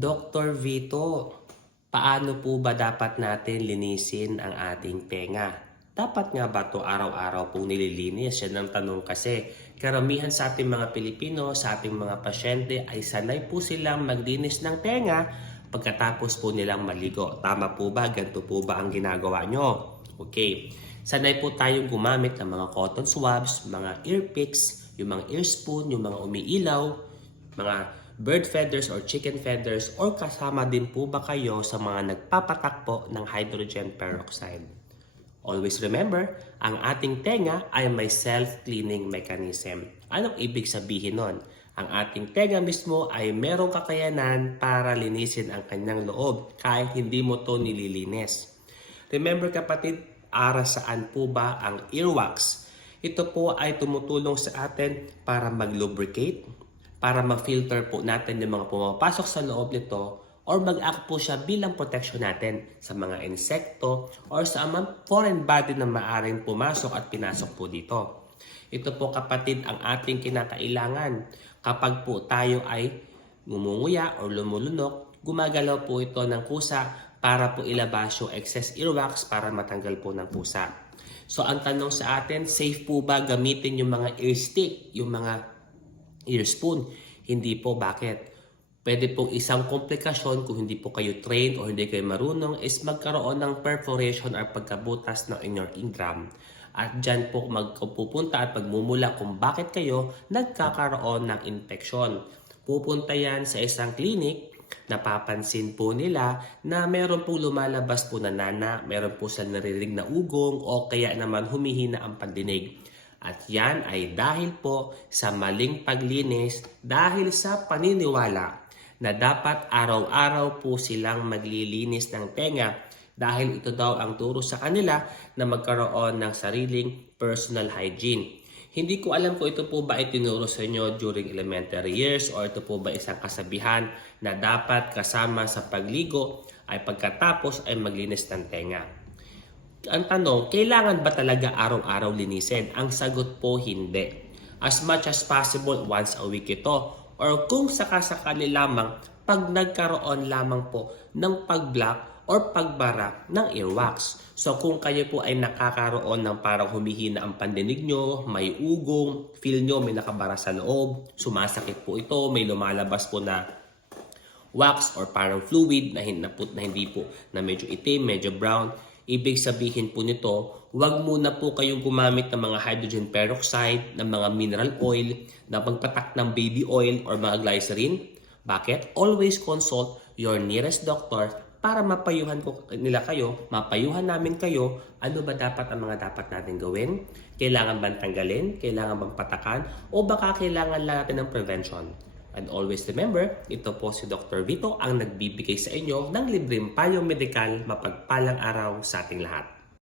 Dr. Vito, paano po ba dapat natin linisin ang ating tenga? Dapat nga ba to araw-araw pong nililinis? Yan ang tanong kasi. Karamihan sa ating mga Pilipino, sa ating mga pasyente ay sanay po silang maglinis ng tenga pagkatapos po nilang maligo. Tama po ba? Ganito po ba ang ginagawa nyo? Okay. Sanay po tayong gumamit ng mga cotton swabs, mga ear picks, yung mga ear spoon, yung mga umiilaw, mga bird feathers or chicken feathers or kasama din po ba kayo sa mga nagpapatakpo ng hydrogen peroxide? Always remember, ang ating tenga ay may self-cleaning mechanism. Anong ibig sabihin nun? Ang ating tenga mismo ay merong kakayanan para linisin ang kanyang loob kahit hindi mo to nililinis. Remember kapatid, ara saan po ba ang earwax? Ito po ay tumutulong sa atin para mag-lubricate, para ma-filter po natin yung mga pumapasok sa loob nito or mag-act po siya bilang protection natin sa mga insekto or sa mga foreign body na maaring pumasok at pinasok po dito. Ito po kapatid ang ating kinakailangan kapag po tayo ay ngumunguya o lumulunok, gumagalaw po ito ng kusa para po ilabas yung excess earwax para matanggal po ng pusa. So ang tanong sa atin, safe po ba gamitin yung mga ear stick, yung mga ear spoon? Hindi po, bakit? Pwede pong isang komplikasyon kung hindi po kayo trained o hindi kayo marunong is magkaroon ng perforation or pagkabutas ng inyong ingram. At dyan po magpupunta at pagmumula kung bakit kayo nagkakaroon ng infection. Pupunta yan sa isang clinic napapansin po nila na meron pong lumalabas po na nana, meron po silang naririnig na ugong o kaya naman humihina ang pandinig. At yan ay dahil po sa maling paglinis dahil sa paniniwala na dapat araw-araw po silang maglilinis ng tenga dahil ito daw ang turo sa kanila na magkaroon ng sariling personal hygiene. Hindi ko alam kung ito po ba ay tinuro sa inyo during elementary years or ito po ba isang kasabihan na dapat kasama sa pagligo ay pagkatapos ay maglinis ng tenga. Ang tanong, kailangan ba talaga araw-araw linisin? Ang sagot po hindi. As much as possible, once a week ito. Or kung sakasakali lamang, pag nagkaroon lamang po ng pag-block or pagbara ng earwax. So kung kayo po ay nakakaroon ng parang humihina ang pandinig nyo, may ugong, feel nyo may nakabara sa loob, sumasakit po ito, may lumalabas po na wax or parang fluid na, na, na hindi po na medyo itim, medyo brown, ibig sabihin po nito, huwag muna po kayong gumamit ng mga hydrogen peroxide, ng mga mineral oil, na pagpatak ng baby oil or mga glycerin. Bakit? Always consult your nearest doctor para mapayuhan ko nila kayo, mapayuhan namin kayo, ano ba dapat ang mga dapat natin gawin? Kailangan bang tanggalin? Kailangan bang patakan? O baka kailangan lang natin ng prevention? And always remember, ito po si Dr. Vito ang nagbibigay sa inyo ng libreng payong medikal mapagpalang araw sa ating lahat.